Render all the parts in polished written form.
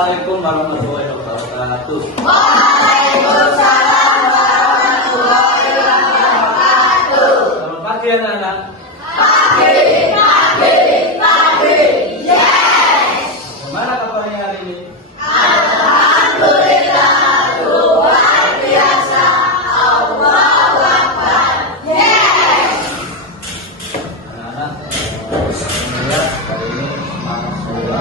Assalamualaikum warahmatullahi wabarakatuh. Waalaikumsalam warahmatullahi wabarakatuh. Selamat pagi anak-anak. Pagi. Yes. Bagaimana kabarnya hari ini? Alhamdulillah, luar biasa. Allahu Akbar. Yes. Anak-anak, semoga hari ini semangat semua.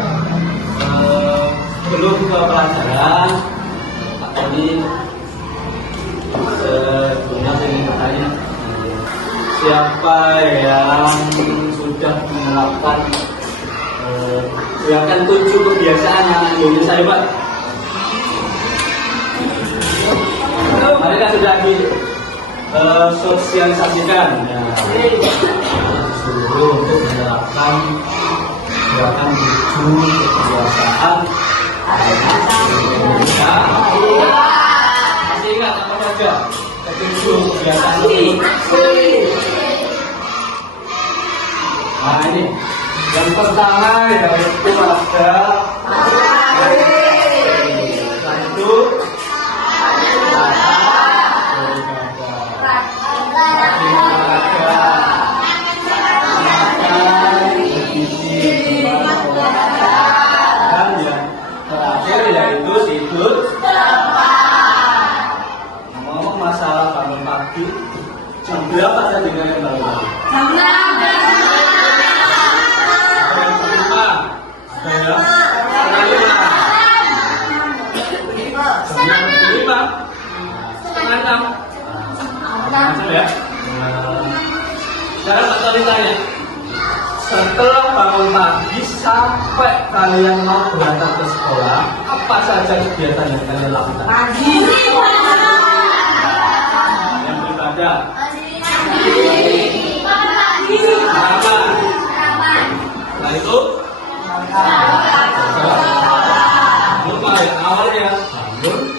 Sebelum ke pelajaran, ini sebelumnya saya ingin bertanya, siapa yang sudah menerapkan gerakan 7 kebiasaan anak Indonesia hebat? Mereka sudah disosialisasikan ya, disuruh untuk menerapkan gerakan 7 kebiasaan Indonesia. Masih ingat apa saja ketujuh kebiasaan tersebut? Nah ini yang pertama yaitu ada satu dan yang terakhir yaitu tidur. Ngomong masalah bangun pagi, jam berapa saya dengar yang bangun pagi? Sekarang Pak ditanya, setelah bangun pagi sampai kalian mau berangkat ke sekolah, apa saja kegiatan yang kalian lakukan? Yang beribadah, sarapan, setelah itu awalnya bangun.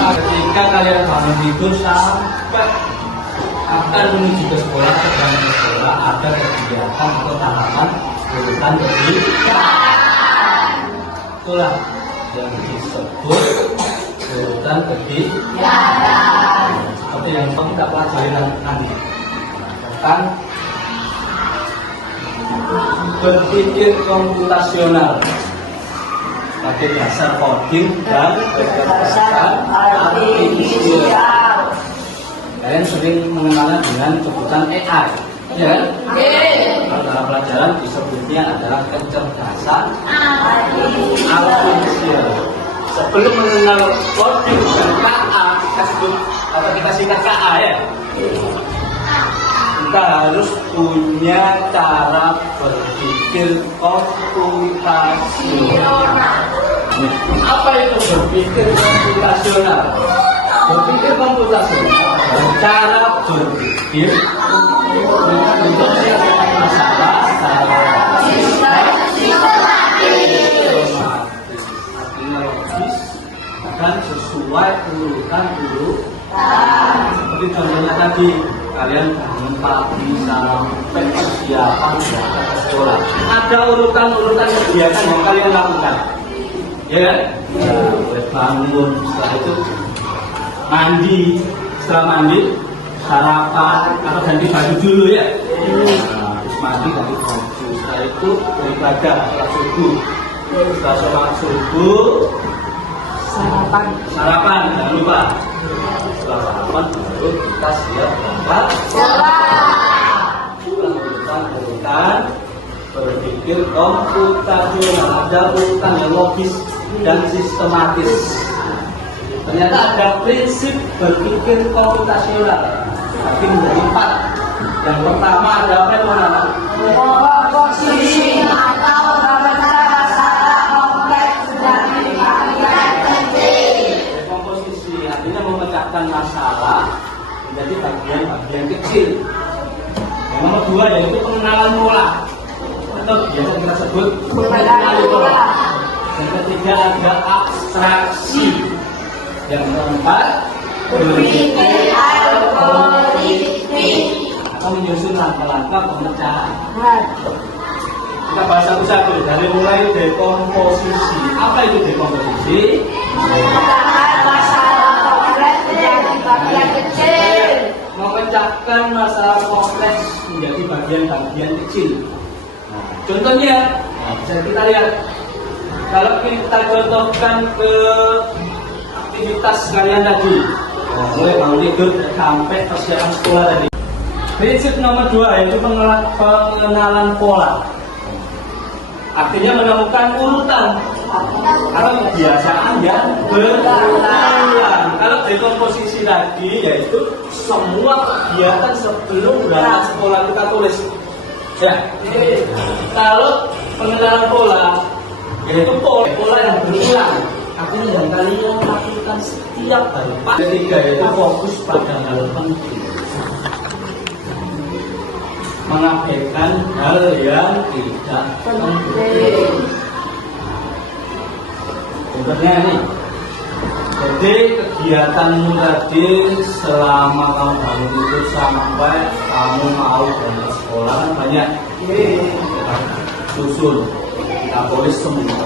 Ketika kalian bangun tidur sampai akan menuju ke sekolah, sedang ke sekolah ada kegiatan atau tahapan urutan kegiatan. Itulah yang disebut urutan kegiatan. Seperti yang kita pelajari nanti. Tentang berpikir komputasional sebagai dasar coding dan berdasar artifisial. Kalian sering mengenalnya dengan sebutan AI, ya? Kalau dalam pelajaran disebutnya adalah kecerdasan artifisial. Sebelum mengenal coding dan KA, kita sebut atau kita singkat KA, ya. Kita harus punya cara berpikir komputasional. Apa itu berpikir komputasional? Berpikir komputasional adalah cara berpikir untuk menyelesaikan masalah secara sistematis, logis, dan sesuai urutan. Seperti contohnya tadi, kalian bangun pagi sampai persiapan berangkat ke sekolah. Ada urutan kegiatan yang kalian lakukan, ya? Boleh bangun, setelah itu mandi, setelah mandi sarapan atau ganti baju dulu, ya. Terus mandi ganti baju, setelah itu beribadah sholat subuh. Setelah sholat subuh sarapan jangan lupa. Setelah sarapan baru kita siap berangkat sekolah. Urutan berpikir komputasional, ada urutan yang logis dan sistematis. Ternyata ada prinsip berpikir komputasional, tapi menjadi 4. Yang pertama ada apa yang mana? Komposisi atau masalah kompleks dan komposisi artinya memecahkan masalah menjadi bagian-bagian kecil. Yang nomor 2 yaitu pengenalan pola atau biasa kita sebut pengenalan pola. Yang ketiga ada abstraksi. Yang keempat berpikir algoritmik atau menyusun langkah-langkah pemecahan. Kita bahas satu-satu dari mulai dekomposisi. Apa itu dekomposisi? Memecahkan masalah kompleks menjadi bagian kecil. Memecahkan masalah kompleks menjadi bagian-bagian kecil. Nah, contohnya, bisa kita lihat. Kalau kita contohkan ke aktivitas kalian tadi, mulai bangun tidur sampai persiapan sekolah tadi. Prinsip nomor 2 yaitu pengenalan pola. Artinya menemukan urutan atau kebiasaan yang berulang. Kalau dekomposisi tadi yaitu semua kegiatan sebelum berangkat sekolah kita tulis. Ya. Kalau pengenalan pola yaitu pola yang berulang. Artinya yang kalian lakukan setiap hari. Ketiga yaitu fokus pada hal penting. Mengabaikan hal yang tidak penting. Contohnya nih, jadi kegiatanmu tadi selama kamu bangun itu sampai kamu mau berangkat sekolah kan banyak. Susun, kita tulis semua.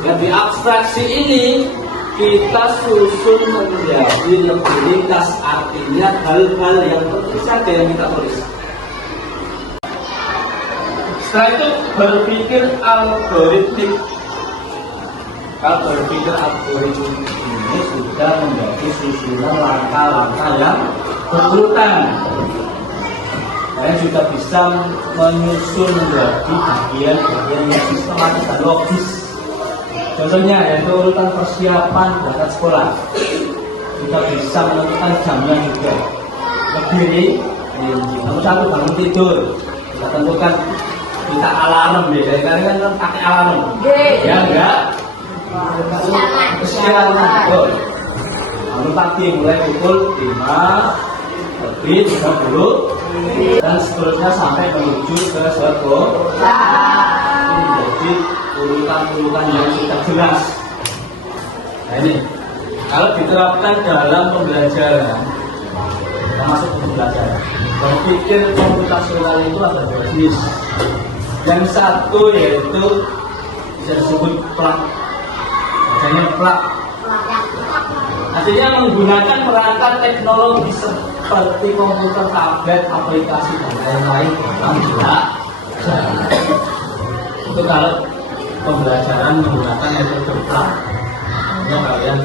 Dan di abstraksi ini kita susun menjadi lebih ringkas, artinya hal-hal yang penting saja yang kita tulis. Setelah itu berpikir algoritmik. Kalau berpikir algoritmik ini sudah menjadi susunan langkah-langkah yang berurutan. Kalian juga bisa menyusun menjadi bagian-bagian yang sistematis dan logis. Contohnya yaitu urutan persiapan berangkat sekolah. Kita bisa menentukan jamnya juga. Berdiri, nomor 1 bangun tidur. Kita tentukan. Kita alarm ya, kalian kan pakai alarm. Ya enggak? Kesiangan. Lalu pagi mulai pukul 5 lebih 30 dan seterusnya sampai menuju ke sekolah. Jadi urutan-urutan yang sudah jelas. Nah ini, kalau diterapkan dalam pembelajaran, termasuk pembelajaran, berpikir komputasional itu ada dua jenis. Yang satu yaitu bisa disebut plak, bacanya plak. Artinya menggunakan perangkat teknologi seperti komputer, tablet, aplikasi dan lain-lain dalam belajar. Itu kalau pembelajaran menggunakan metode plak. Artinya kalian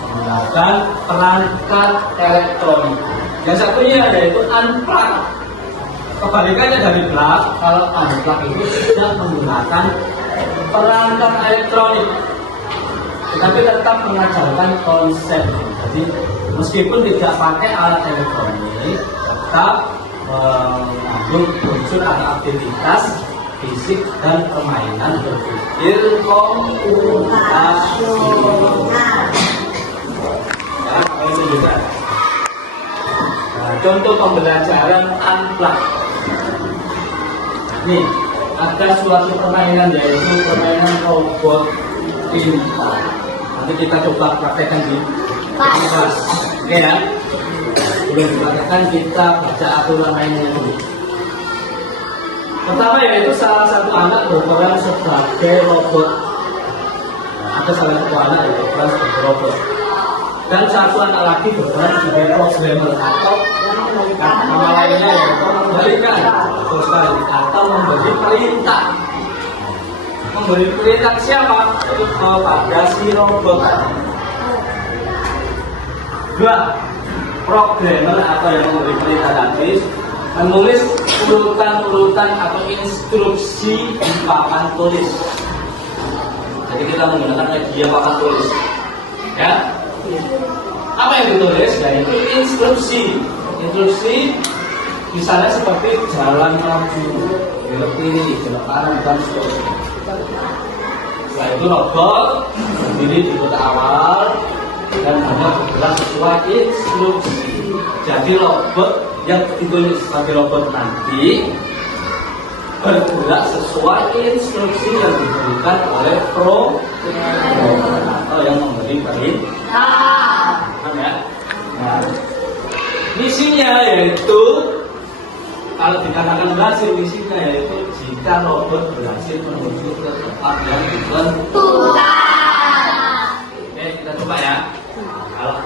menggunakan perangkat elektronik. Yang satunya yaitu unplug. Kebalikannya dari plug, kalau unplug itu tidak menggunakan perangkat elektronik, tetapi tetap mengajarkan konsep. Jadi meskipun tidak pakai alat elektronik, tetap mengandung unsur atau aktivitas fisik dan permainan berpikir komputasional. Ya, ini juga. Nah, contoh pembelajaran unplug. Nih, ada suatu permainan yaitu permainan robot pintar. Nanti kita coba praktekkan di kelas. Oke ya? Sebelum dipraktekkan kita baca aturan mainnya dulu. Pertama yaitu salah satu anak berperan sebagai robot. Ada salah satu anak yang berperan sebagai robot. Dan satu anak lagi berperan sebagai programmer atau nama lainnya yaitu memberikan atau memberi perintah. Memberi perintah siapa? Itu kepada si robot. Dua, programmer atau yang memberi perintah tadi menulis urutan-urutan atau instruksi di papan tulis. Jadi kita menggunakan media papan tulis. Ya. Apa yang ditulis? Yaitu instruksi. Instruksi misalnya seperti jalan maju, belok kiri, belok kanan dan seterusnya. Setelah itu robot berdiri di kotak awal dan hanya bergerak sesuai instruksi. Jadi robot yang ditulis sebagai robot nanti bergerak sesuai instruksi yang diberikan oleh programmer atau yang memberi perintah. Ya? Nah, misinya yaitu kalau dikatakan berhasil, misinya yaitu jika jika robot berhasil menuju ke tempat yang ditentukan. Oke, kita coba ya. Kalau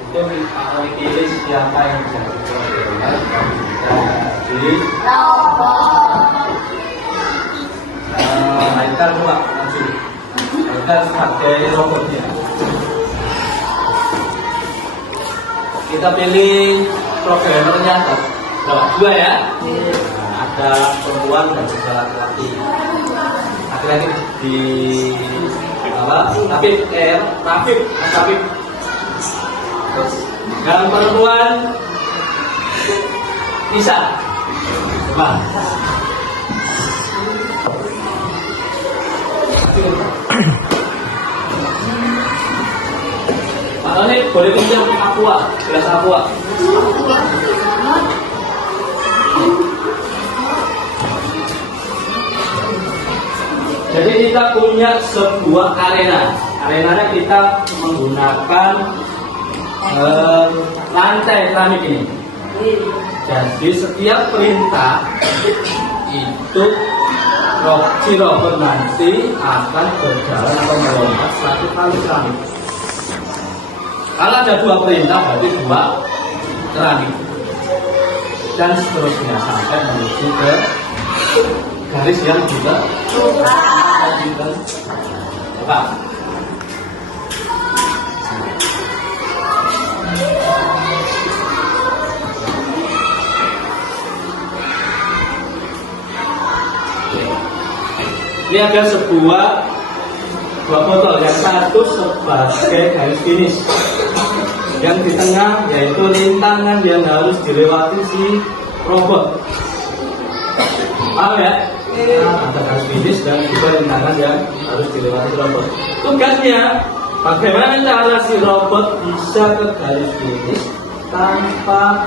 itu kita pilih siapa yang jadi programmer dan jadi Haikal coba maju. Haikal sebagai robotnya. Kita pilih programmernya berapa? 2 ya. Nah, ada perempuan dan juga laki-laki. Laki-laki di apa? Rafif, Mas Rafif. Yang perempuan bisa. Coba. Pak Tony boleh pinjam aqua, gelas aqua. Jadi kita punya sebuah arena. Arenanya kita menggunakan lantai keramik ini. Jadi setiap perintah itu si robot nanti akan berjalan atau melompat 1 kali keramik. Kalau ada 2 perintah berarti 2 keramik. Dan seterusnya sampai menuju ke garis yang juga coba. Ini ada sebuah botol, yang satu sebagai garis finish, yang di tengah yaitu rintangan yang harus dilewati si robot. Paham ya? Ada garis finish dan juga rintangan yang harus dilewati robot. Tugasnya, bagaimana cara si robot bisa ke garis finish tanpa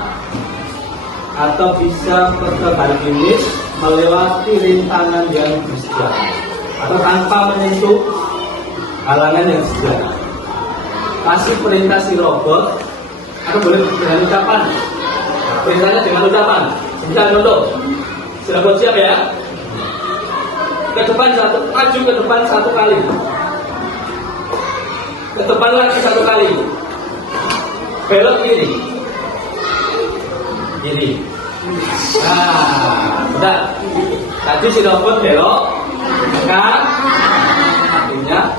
atau bisa ke garis finish melewati rintangan yang disediakan atau tanpa menyentuh halangan yang disediakan. Kasih perintah si robot atau boleh dengan ucapan. Perintahnya dengan ucapan. Misalnya contoh, si robot siap ya? Ke depan maju ke depan 1 kali. Ke depan lagi 1 kali. Belok kiri. Kiri. Nah, sudah. Tadi si robot belok kan? Artinya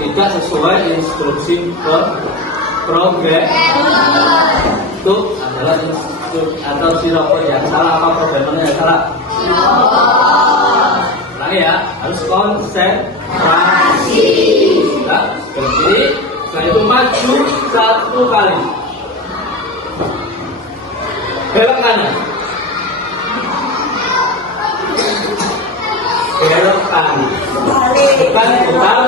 tidak sesuai instruksi program. Itu adalah instruksi atau si robot yang salah, apa programnya yang salah? Ulangi ya, harus konsentrasi. Nah, seperti setelah itu maju 1 kali. Belok kanan. Belok kanan. Bukan putar.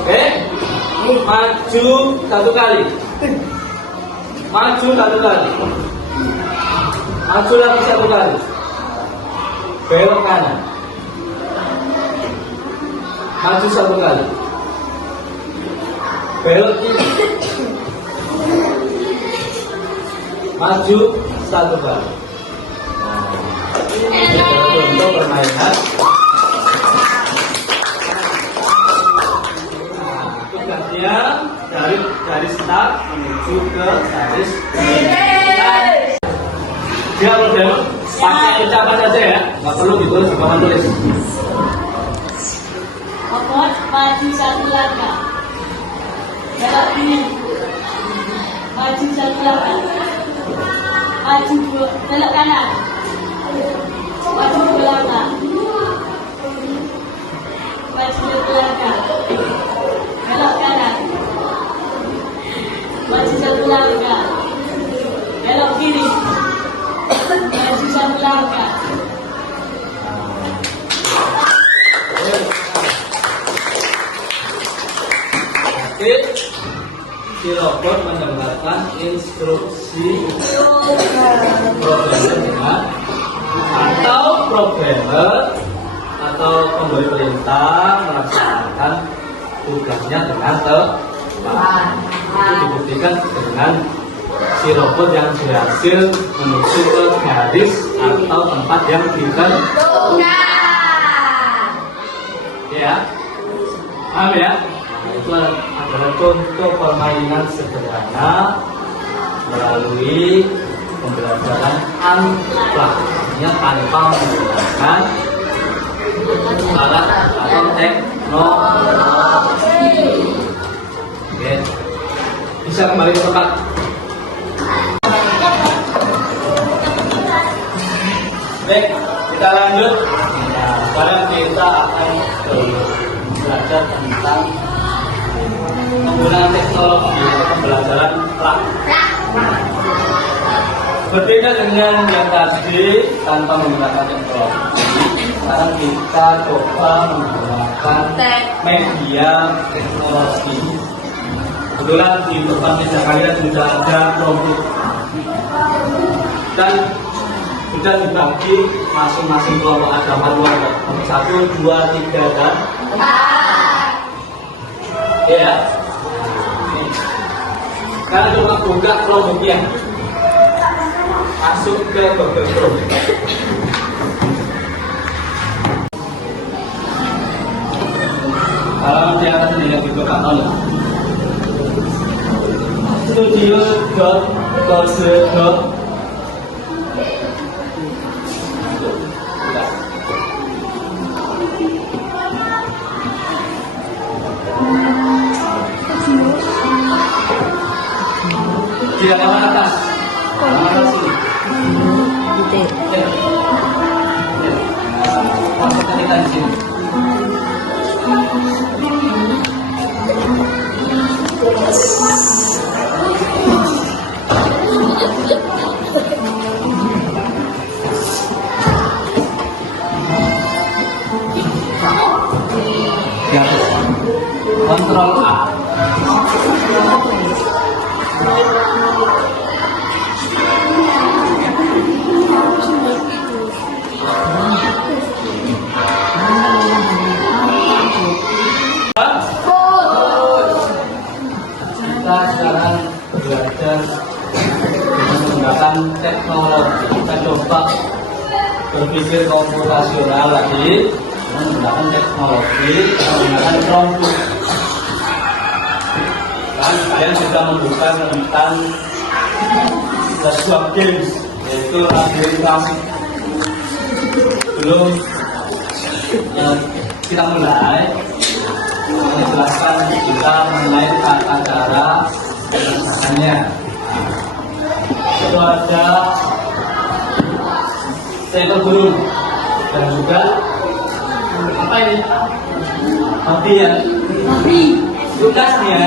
Oke. Maju 1 kali. Maju 1 kali. Maju lagi 1 kali. Belok kanan. Maju 1 kali. Belok kiri. Maju 1 kali. Untuk permainan. Tugasnya dari start menuju ke garis finish. Dia program pakai ucapan saja ya, nggak perlu ditulis di papan tulis. Robot maju 1 langkah. Belok kiri. Maju 1 langkah. Maju belok kanan. Maju 2 langkah. Maju 2 langkah. Belok kanan. Maju 1 langkah. Belok kiri. Maju 1 langkah. Jadi si robot mendengarkan instruksi programmer atau programmer atau pemberi perintah melaksanakan tugasnya dengan tepat. Itu dibuktikan dengan si si robot yang berhasil menuju ke garis atau tempat yang ditentukan. Ya, paham ya? Nah, itu adalah contoh permainan sederhana melalui pembelajaran unplug, artinya tanpa menggunakan alat atau teknologi. Oke, bisa kembali ke tempat. Baik, kita lanjut. Nah, sekarang kita akan belajar tentang penggunaan teknologi atau pembelajaran praktik. Berbeda dengan yang tadi tanpa menggunakan teknologi, sekarang kita coba menggunakan media teknologi. Kebetulan di depan meja kalian sudah ada Chromebook dan sudah dibagi masing-masing kelompok, ada 4 kelompok, 1, 2, 3 dan 4. Ya. Sekarang coba buka Chromebooknya, masuk ke Google Chrome. Kalau di atas ini lagi buka online studio.code. Di halaman atas, halaman atas ini. Masuk ketika di sini. Di atas. Kontrol A. Kita sekarang belajar menggunakan teknologi. Kita coba berpikir komputasional lagi menggunakan teknologi, menggunakan Chromebook. Dan kalian sudah membuka tentang sebuah games, yaitu labirin. Belum kita mulai menjelaskan kita mengenai tata cara penyelesaiannya. Itu ada seekor burung dan juga apa ini? Mati ya? Tugasnya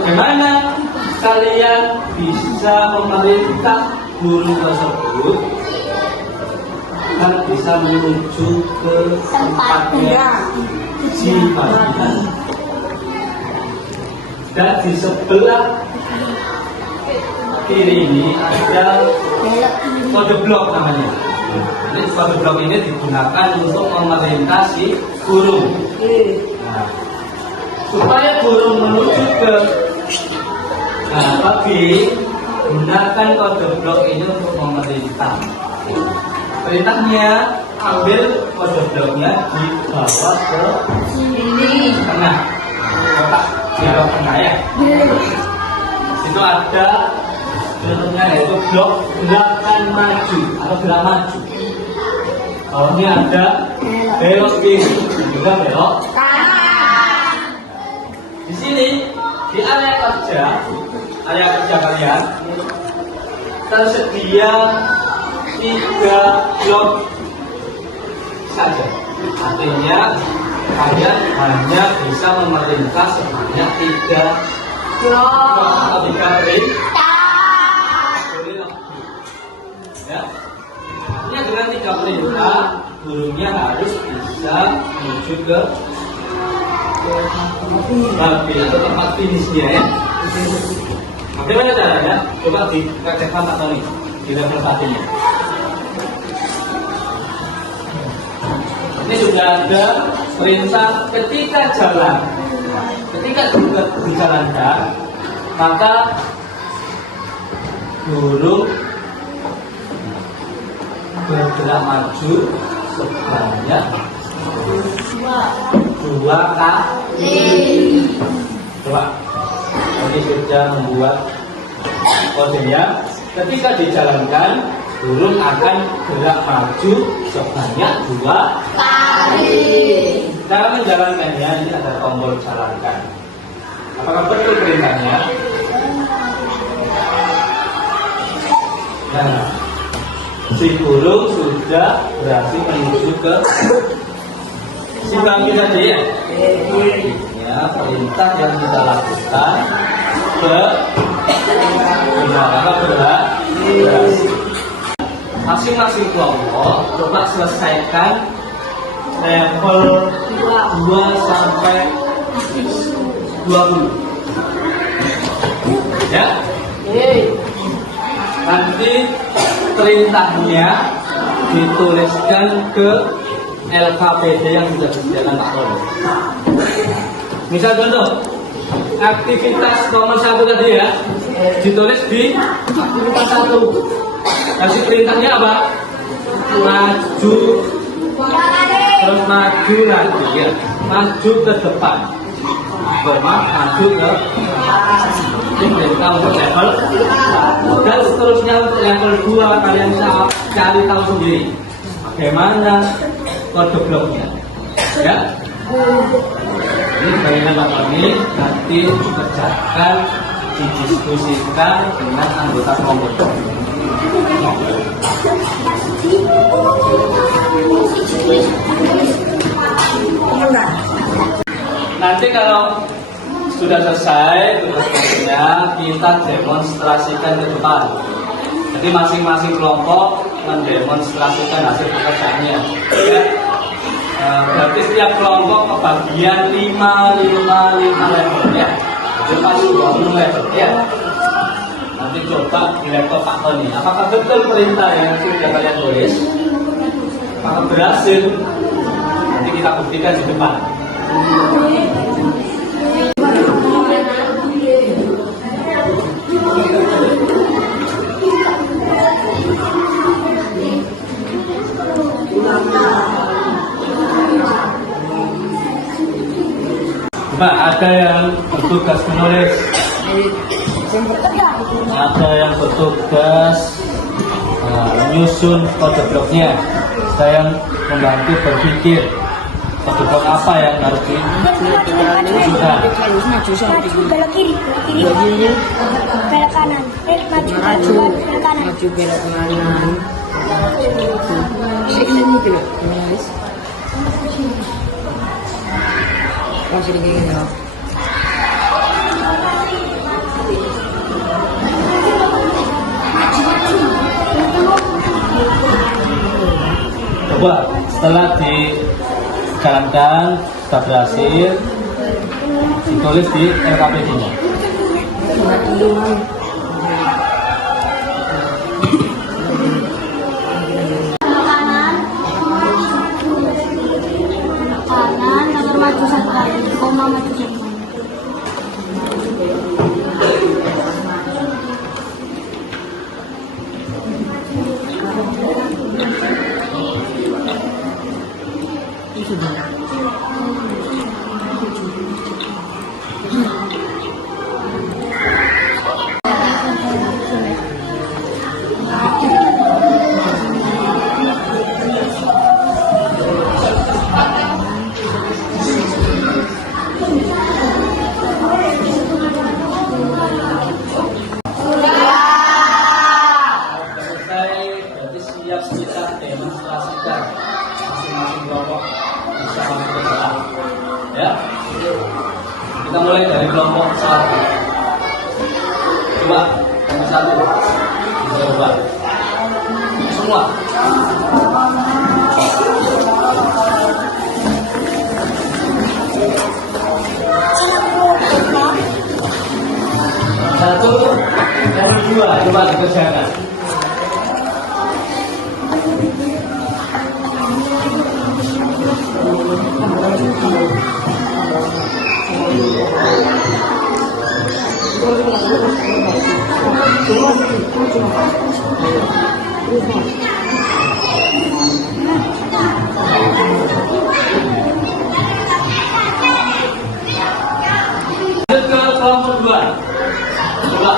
bagaimana kalian bisa memerintah burung tersebut agar bisa menuju ke tempatnya simpan. Dan di sebelah kiri ini ada kode blok namanya. Jadi kode blok ini digunakan untuk memerintasi burung. Nah, supaya burung menuju ke pagi, gunakan kode blok ini untuk memerintah. Perintahnya, ambil kode bloknya dibawa ke sini tengah, kotak di tengah ya. Itu ada contohnya, yaitu blok gerakan maju atau gerak maju. Bawahnya ada belok kiri juga belok kanan. Di sini di area kerja kalian tersedia 3 blok saja. Artinya kalian hanya bisa memerintah sebanyak 3 blok atau 3 perintah. Ya. Ini dengan 3 perintah, burungnya harus bisa menuju ke babi atau tempat finishnya ya. Bagaimana caranya? Coba dipraktekkan atau nih di level 1 nya. Ini sudah ada perintah ketika jalan. Ketika dijalankan, maka burung bergerak maju sebanyak 2 kali. Coba, ini sudah membuat kodenya. Ketika dijalankan, burung akan gerak maju sebanyak 2 kali. Cara menjalankannya, ini ada tombol jalankan. Apakah betul perintahnya? Nah, si burung sudah berhasil menuju ke si bangkit tadi ya. Ya, perintah yang kita lakukan berhasil. Masing-masing kelompok coba selesaikan level 2 sampai 20. Ya. Nanti perintahnya dituliskan ke LKPD yang sudah disediakan Pak Tony. Misal contoh, aktivitas nomor 1 tadi ya, ditulis di aktivitas 1. Kasih perintahnya apa? Maju, terus maju lagi ya, maju ke depan, maju ke perintah untuk level, dan seterusnya untuk level 2 kalian cari tahu sendiri bagaimana kode bloknya ya. Ini bagian Pak Tony nanti dikerjakan, didiskusikan dengan anggota kelompok. Nanti kalau sudah selesai tugasnya, kita demonstrasikan ke depan. Jadi masing-masing kelompok mendemonstrasikan hasil pekerjaannya. Ya. Berarti setiap kelompok kebagian 5 level ya. Jadi pasti 20 level ya. Nanti coba di laptop Pak Tony. Apakah betul perintah yang sudah kalian tulis? Apakah berhasil? Nanti kita buktikan di depan. Coba ada yang bertugas menulis, ada yang bertugas menyusun kode bloknya, ada yang membantu berpikir kode blok apa yang harus diusulkan. Maju belok kiri, belok kanan, maju belok kanan. Ini dulu, guys. Masih begini ya. Coba setelah dijalankan sudah berhasil, ditulis di LKPD-nya. Kanan, agar maju 1 kali, koma maju 1 kali. Siap kita demonstrasikan masing-masing kelompok bisa masuk ke dalam ya. Kita mulai dari kelompok 1. Coba kelompok 1 coba semua. Satu, yang kedua coba dikerjakan. Lanjut ke kelompok 2. Coba.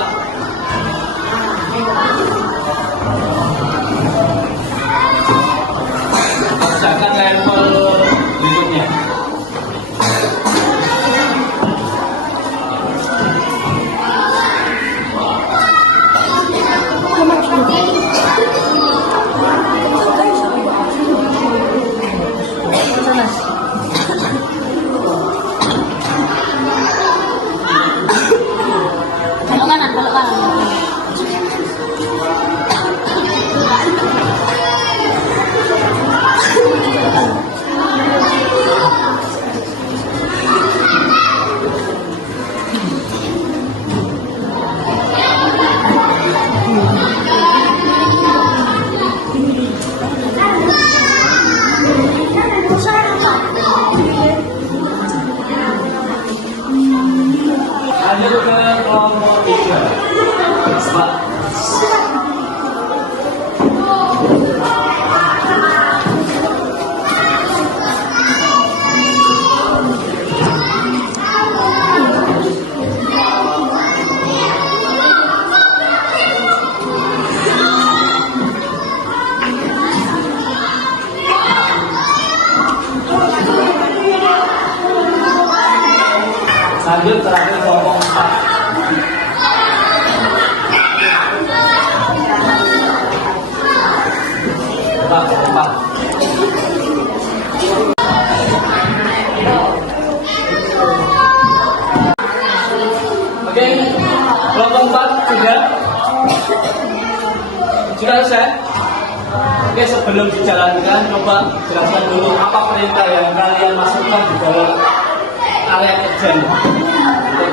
Kerjakan level berikutnya. Belok kanan, belok kanan. Lanjut ke kelompok 3. Coba. Lanjut terakhir kelompok 4. Coba kelompok 4. Oke, kelompok 4 sudah. Sudah selesai. Oke, sebelum dijalankan, coba jelaskan dulu apa perintah yang kalian masukkan di dalam area kerja.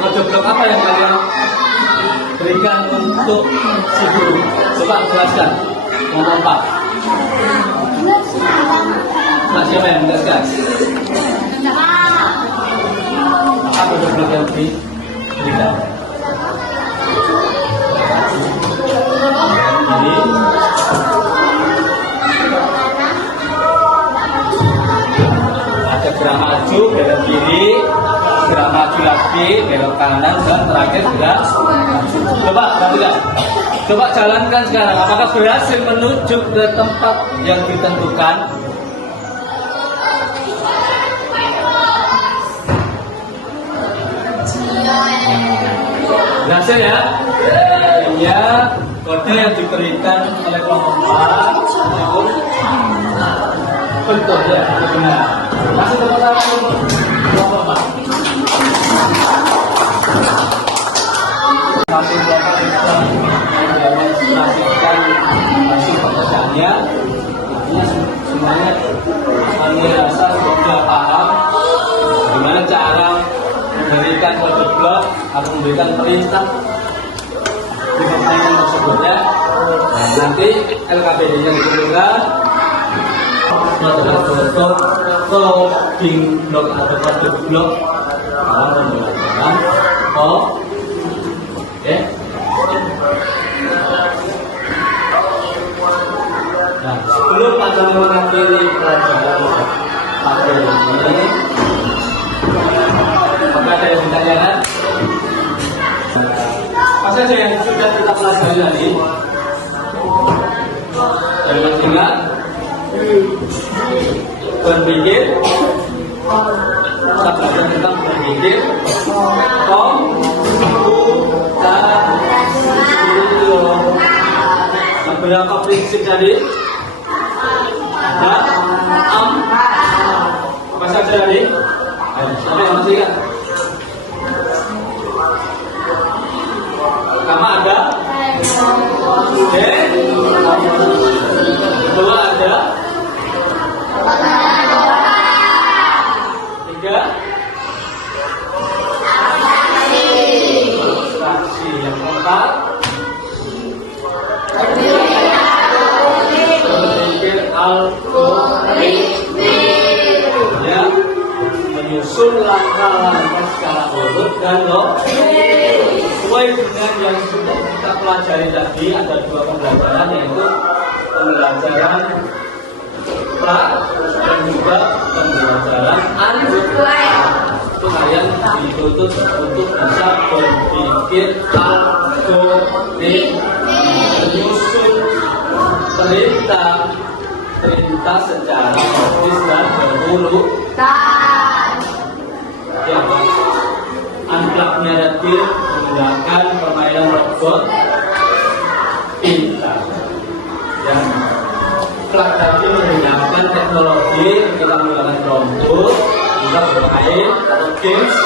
Untuk blok apa yang kalian berikan untuk si guru? Coba jelaskan. Ngomong Pak. Nah, siapa yang menjelaskan? Apa blok yang diberikan? Jadi ada gerak maju, belok kiri, gerak maju lagi, belok kanan, dan terakhir gerak maju. Coba, perhatikan. Coba jalankan sekarang. Apakah berhasil menuju ke tempat yang ditentukan? Berhasil ya? Iya. Kode yang diberikan oleh kelompok 4 itu betul ya, benar. Masih tepuk tangan untuk kelompok 4. Masih kelompok bisa mendemonstrasikan hasil pekerjaannya. Artinya semuanya kami rasa sudah paham bagaimana cara memberikan kode blok atau memberikan perintah di pertanyaan tersebut ya. Nah, nanti LKPD-nya ditentukan untuk coding blok atau kode blok dalam pembelajaran oke. Nah, sebelum Anda mengakhiri pelajaran materi ini, apakah ada yang ditanyakan? Apa saja yang sudah kita pelajari tadi? Yang masih ingat? Berpikir, kita belajar tentang berpikir, berapa prinsip tadi? Ada apa saja tadi? Siapa yang masih ingat? Pertama ada kedua ada 3 abstraksi, yang keempat berpikir algoritmik, ya, menyusun langkah-langkah secara urut dan logis. Semua sesuai dengan yang sudah kita pelajari tadi, ada 2 pembelajaran, yaitu pembelajaran pra dan juga pembelajaran lanjut. Itu kalian dituntut untuk bisa berpikir algoritma, menyusun perintah secara logis dan berurutan. Ya, anak-anaknya tadi menggunakan permainan robot pintar. Dan Plak tadi menggunakan teknologi, kita menggunakan robot, juga bermain atau games.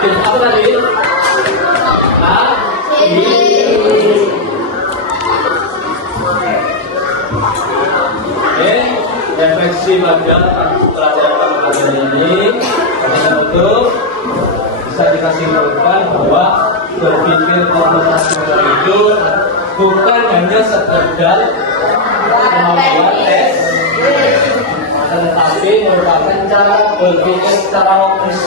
Games apa tadi? Oke, refleksi pada pelajaran ini itu bisa kita simpulkan bahwa berpikir komputasional itu bukan hanya sekedar membuat tes, tetapi merupakan cara berpikir secara logis,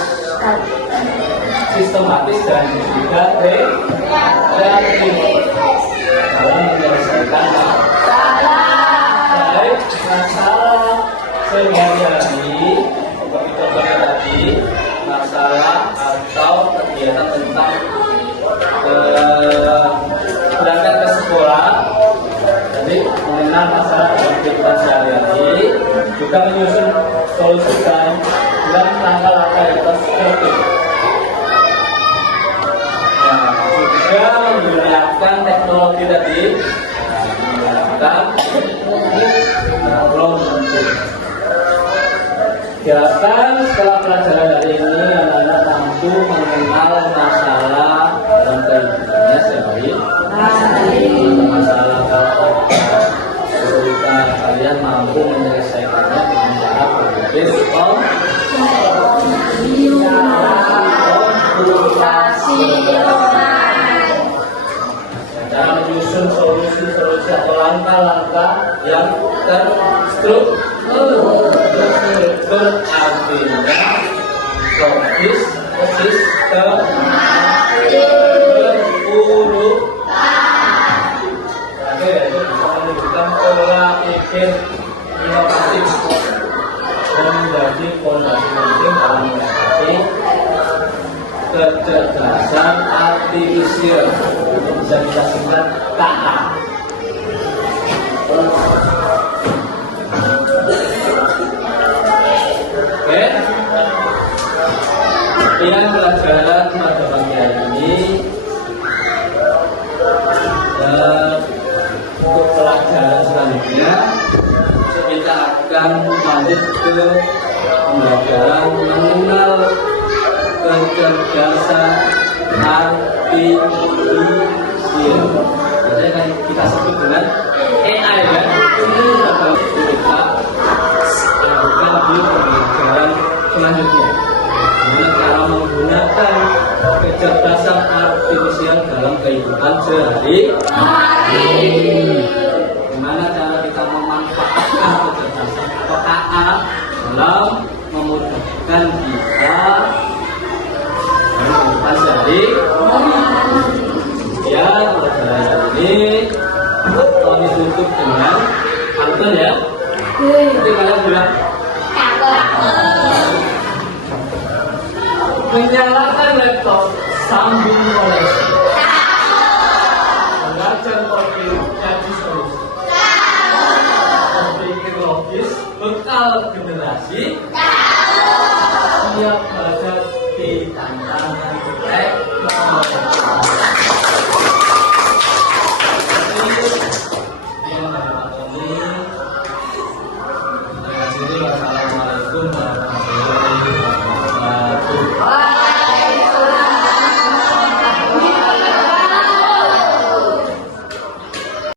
sistematis dan juga kreatif dalam menyelesaikan masalah sehari-hari. Contohnya tadi masalah atau kegiatan tentang berangkat ke sekolah, jadi mengenal masalah kehidupan sehari-hari, juga menyusun solusi dan langkah-langkah yang terstruktur. Nah, juga menggunakan teknologi tadi, menggunakan Biarkan setelah pelajaran hari ini anak-anak mampu mengenal masalah dalam kehidupannya sehari-hari. Masalah kalau kesulitan kalian mampu menyelesaikannya dengan cara berpikir cara menyusun solusi-solusi atau langkah-langkah yang terstruktur, artinya logis, sistematis, berurutan. Terakhir yaitu bisa menunjukkan pola pikir inovatif dan menjadi fondasi penting dalam menghadapi kecerdasan artifisial, bisa kita singkat KA. Oke, sekian pelajaran pada pagi hari ini. Dan untuk pelajaran selanjutnya kita akan lanjut ke pembelajaran mengenal kecerdasan artifisial. Jadi akan kita sebut dengan AI ya. Ini adalah kita di pembelajaran selanjutnya. Bagaimana cara menggunakan kecerdasan artifisial dalam kehidupan sehari-hari. Bagaimana cara kita memanfaatkan kecerdasan atau KA dalam memudahkan kita dalam kehidupan sehari-hari. Ya, pelajaran ini kami tutup dengan pantun ya. Jadi kalian bilang menyalakan laptop sambil koneksi, belajar profil jadi solusi, berpikir logis, bekal generasi, siap menghadapi tantangan teknologi. Ini